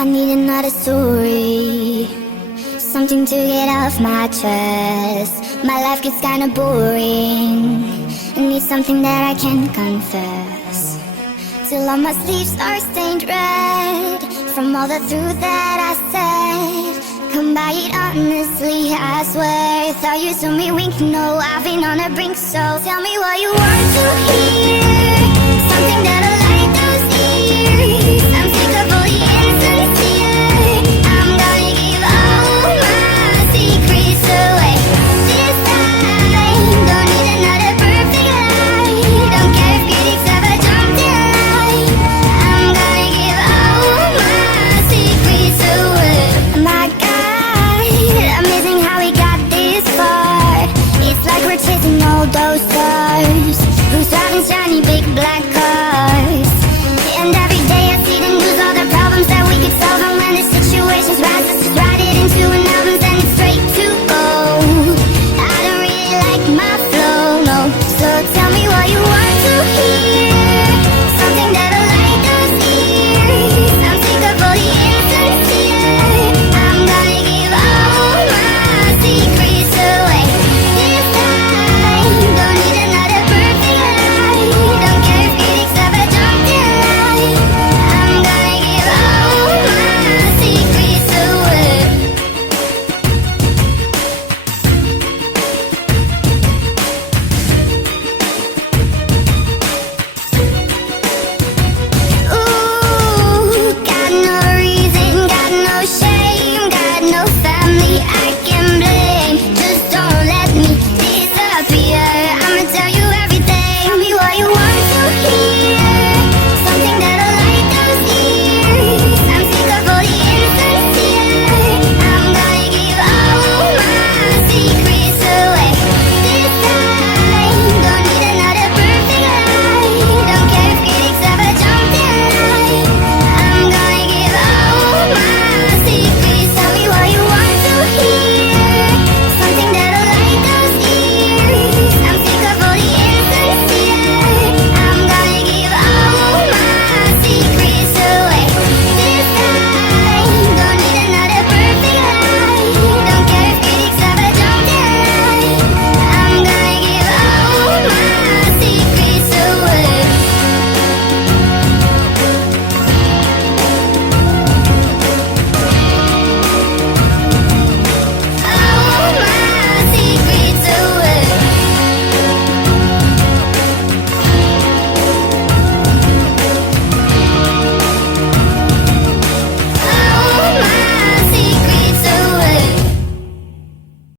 I need another story, something to get off my chest. My life gets kinda boring, I need something that I can confess. Till all my sleeves are stained red from all the truth that I said. Come by it honestly, I swear. Thought you saw me wink, no, I've been on the brink. So tell me what you want to hear, something that'll light those ears. I'm sick of all the insincere, I'm gonna give all my secrets away. This time, don't need another perfect lie. Don't care if critics ever jumped in line. I'm gonna give all my secrets away. My God, amazing how we got this far. It's like we're chasing all those stars. Who's driving shiny big black cars?